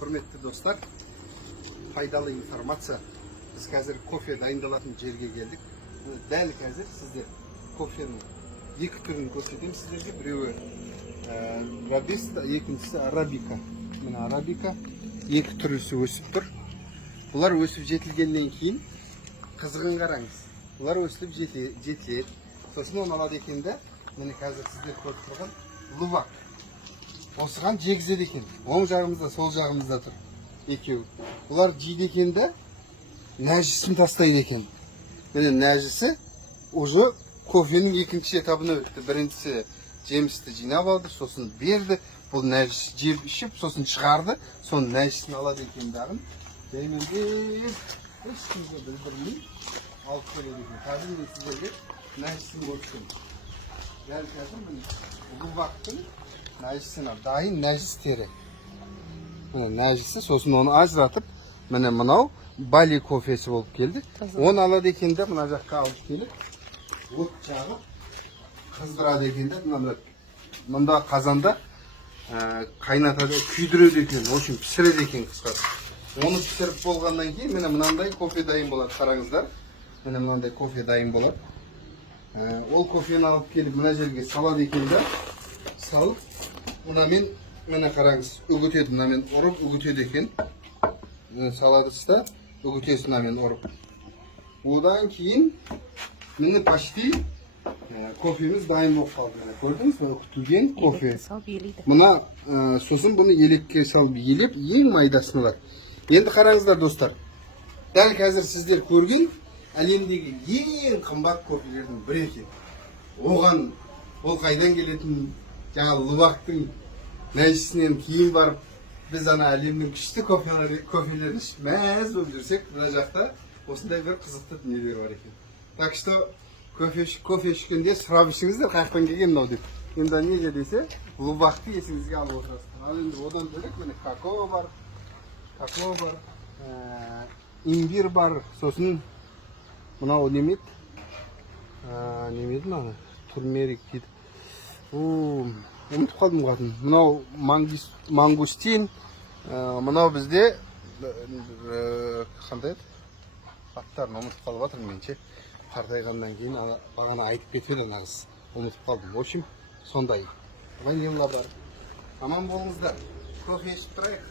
Құрметті достар, пайдалы информация. Біз қазір кофе дайындалатын жерге келдік. Дәл қазір сіздер кофенің екі түрін көрсетемін сіздерге. Біреуі робеста, екіншісі арабика. Мына арабика екі түрісі өсіп тұр. Бұлар өсіп жетілгеннен кейін қызығын қараңыз. Бұлар өсіп жетіледі. Сосын оны алады екен де, міне қазір сіздер көріп тұрған лувак. Осыған жегізеді екен. Оң жағымызда, сол жағымызда тұр. Екеуі. Бұлар жейді екен де, нәжісін тастайды екен. Міне нәжісі уже кофенің екінші этабына өтті. Біріншісі жемісті жинап алды, сосын берді. Бұл нәжіс жеп ішіп, сосын шығарды. Соның нәжісін алады екен дағын. Жайменде ешкімге білдірмей алып келеді екен. Қазір мен сіздерге нәжісін көрсетемін. Дәл қазір міне лувактың нәжісін дайын нәжіс тері. Міне нәжісі, сосын оны ажыратып, міне мынау Бали кофесі болып келді. Оны алады екен де, мына жаққа алып келіп, от жағып, қыздырады екен де, мұнда қазанда қайнатады, күйдіреді екен, очень пісіреді екен қысқасы. Оны пісіріп болғаннан кейін, міне мынандай кофе дайын болады, қараңыздар. Міне мынандай кофе дайын болады. Ол кофені алып келіп, мына жерге салады екен де, салып, мынамен, міне қараңыз, үгітеді, мынамен ұрып үгітеді екен. Саладыста үгітесін мынамен ұрып. Одан кейін, міне почти кофеміз дайын болып қалды. Көрдіңіз бе, үгітілген кофе. Мына сосын бұны елекке салып елеп, ең майдасын алады. Енді қараңыздар достар, дәл қазір сіздер көрген әлемдегі ең қымбат кофелердің бірі екен. Оған ол қайдан келетін жаңа лувактың нәжісінен кейін барып, біз ана әлемнің күшті кофелерін ішіп мәз болып жүрсек, мына жақта осындай бір қызықты дүниелер бар екен. Так что кофе ішкенде сұрап ішіңіздер, қаяқтан келген мынау деп. Индонезия десе, лувакты есіңізге алып отырасыздар. Ал енді одан бөлек міне какао бар, имбир бар, сосын мынау немет, немеді мына турмерик дейді. Ұмытып қалдым қатын. Мынау мангустин, мынау бізде қандай еді? Аттарын ұмытып қалып жатырмын менше. Қартайғаннан кейін бағана айтып кетеді нағыз. Ұмытып қалдым. В общем, сондай. Ванилла бар. Аман болыңыздар. Кофе ішіп тұрайық.